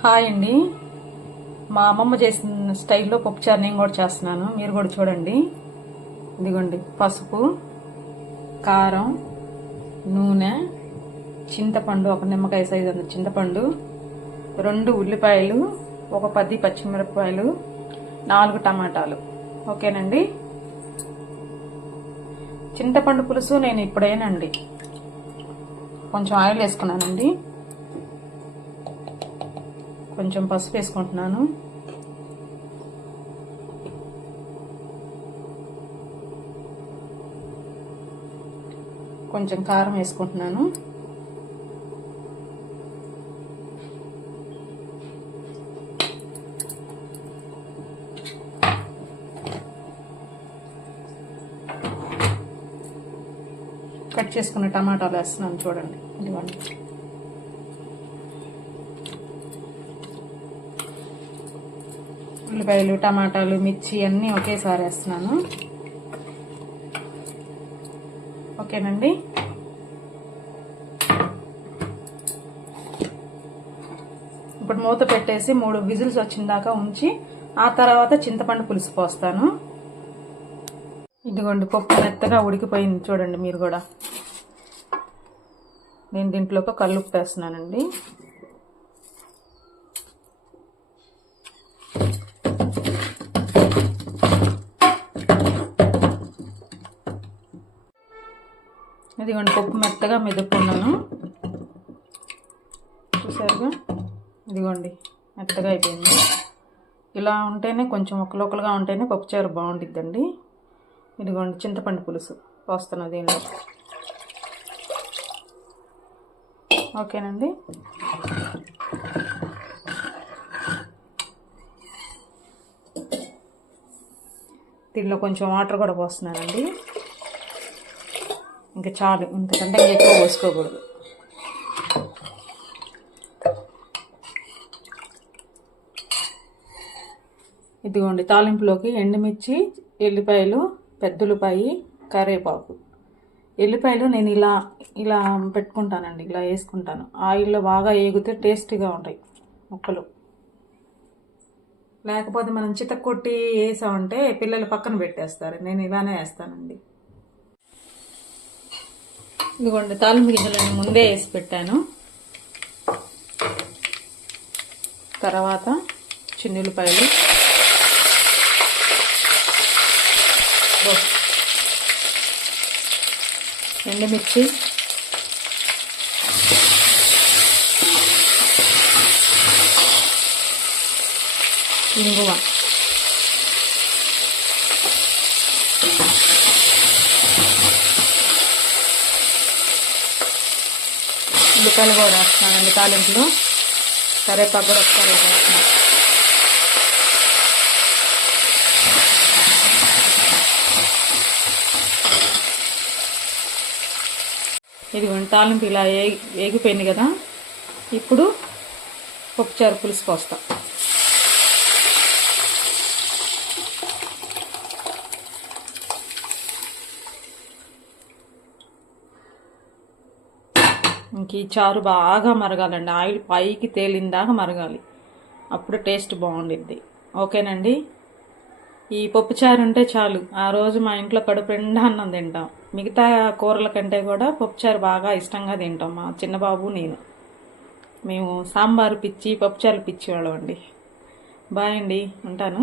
Hi అండి. మా అమ్మమ్మ చేసిన స్టైల్లో పప్పుచారు నేను కూడా చేస్తున్నాను, మీరు కూడా చూడండి. ఇదిగోండి, పసుపు, కారం, నూనె, చింతపండు, ఒక నిమ్మకాయ సైజు అంత చింతపండు, 2 ఉల్లిపాయలు, ఒక 10 పచ్చిమిరపకాయలు, 4 టమాటాలు. ఓకేనండి. చింతపండు పులుసు నేను ఇప్పుడేనండి కొంచెం ఆయిల్ వేసుకున్నానండి. కొంచెం పసుపు వేసుకుంటున్నాను. కొంచెం కారం వేసుకుంటున్నాను. కట్ చేసుకున్న టమాటాలు వేస్తున్నాను, చూడండి. ఇదిగోండి. ఉల్లిపాయలు, టమాటాలు, మిర్చి అన్నీ ఒకేసారి వేస్తున్నాను. ఓకేనండి. ఇప్పుడు మూత పెట్టేసి 3 విజిల్స్ వచ్చిన దాకా ఉంచి ఆ తర్వాత చింతపండు పులుసు పోస్తాను. ఇదిగోండి, పప్పు మెత్తగా ఉడికిపోయింది, చూడండి మీరు కూడా. నేను దీంట్లోకి కల్లుప్పు వేస్తున్నానండి. ఇదిగోండి, పప్పు మెత్తగా మెదుపుకున్నాను, చూసారుగా. ఇదిగోండి, మెత్తగా అయిపోయింది. ఇలా ఉంటేనే, కొంచెం ఒకలుగా ఉంటేనే పప్పుచారు బాగుంటుందండి. ఇదిగోండి, చింతపండు పులుసు పోస్తున్నా దీనిలో. ఓకేనండి. దీనిలో కొంచెం వాటర్ కూడా పోస్తున్నానండి. ఇంకా చాలు, ఇంతకంటే ఎక్కువ పోసుకోకూడదు. ఇదిగోండి, తాలింపులోకి ఎండుమిర్చి, ఎల్లిపాయలు, పెద్దుల్లిపాయి, కరివేపాకు. ఎల్లిపాయలు నేను ఇలా పెట్టుకుంటానండి, ఇలా వేసుకుంటాను. ఆయిల్లో బాగా ఏగితే టేస్టీగా ఉంటాయి ముక్కలు. లేకపోతే మనం చితక్కొట్టి వేసామంటే పిల్లలు పక్కన పెట్టేస్తారు. నేను ఇలానే వేస్తానండి. ఇదిగోండి, తాలింపు గింజలను ముందే వేసి పెట్టాను. తర్వాత చిన్నుల్లిపాయలు, ఎండుమిర్చి, ఇంగువ, ఉల్లిపాయలు కూడా వేస్తున్నానండి తాలింపులో. కరివేపాకు కూడా ఒకసారి వేస్తున్నాను. ఇదిగోండి, తాలింపు ఇలా వేగిపోయింది కదా. ఇప్పుడు పప్పుచారు పులుసు పోస్తాం. ఇంక ఈ చారు బాగా మరగాలండి, ఆయిల్ పైకి తేలిందాక మరగాలి, అప్పుడు టేస్ట్ బాగుండిద్ది. ఓకేనండి. ఈ పప్పుచారు ఉంటే చాలు, ఆ రోజు మా ఇంట్లో కడుపు నిండా అన్నం తింటాం. మిగతా కూరల కంటే కూడా పప్పుచారు బాగా ఇష్టంగా తింటాం, మా చిన్నబాబు నేను. మేము సాంబారు పిచ్చి, పప్పుచారు పిచ్చి వాళ్ళం అండి. బాయ్ అండి, ఉంటాను.